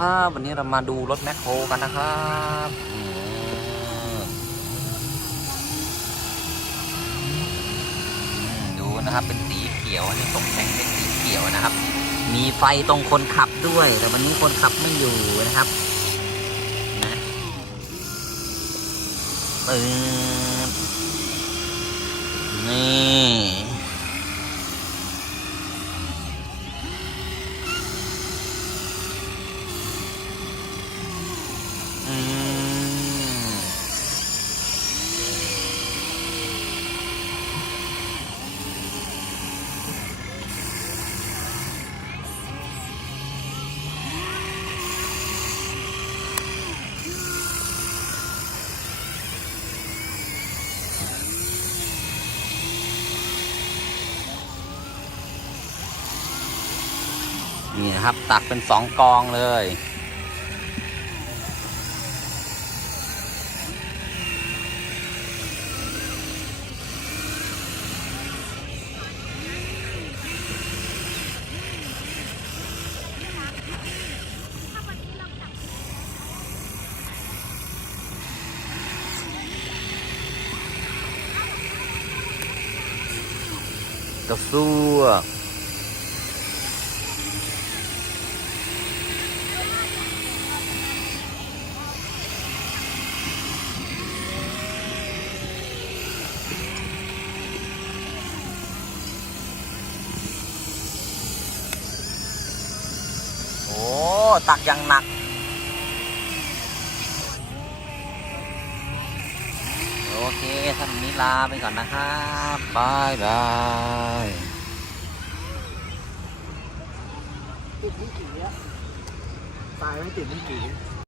ครับวันนี้เรามาดูรถแมคโครกันนะครับดูนะครับเป็นสีเขียวอันนี้ตกแต่งเป็นสีเขียวนะครับมีไฟตรงคนขับด้วยแต่วันนี้คนขับไม่อยู่นะครับนะนี่นี่นะครับตักเป็น2กองเลยกระซัวโอ้ตักอย่างหนักโอเคท่านนี้ลาไปก่อนนะครับบายบายติดนี่กี่เนี้ยตายไม่ติดนี่กี่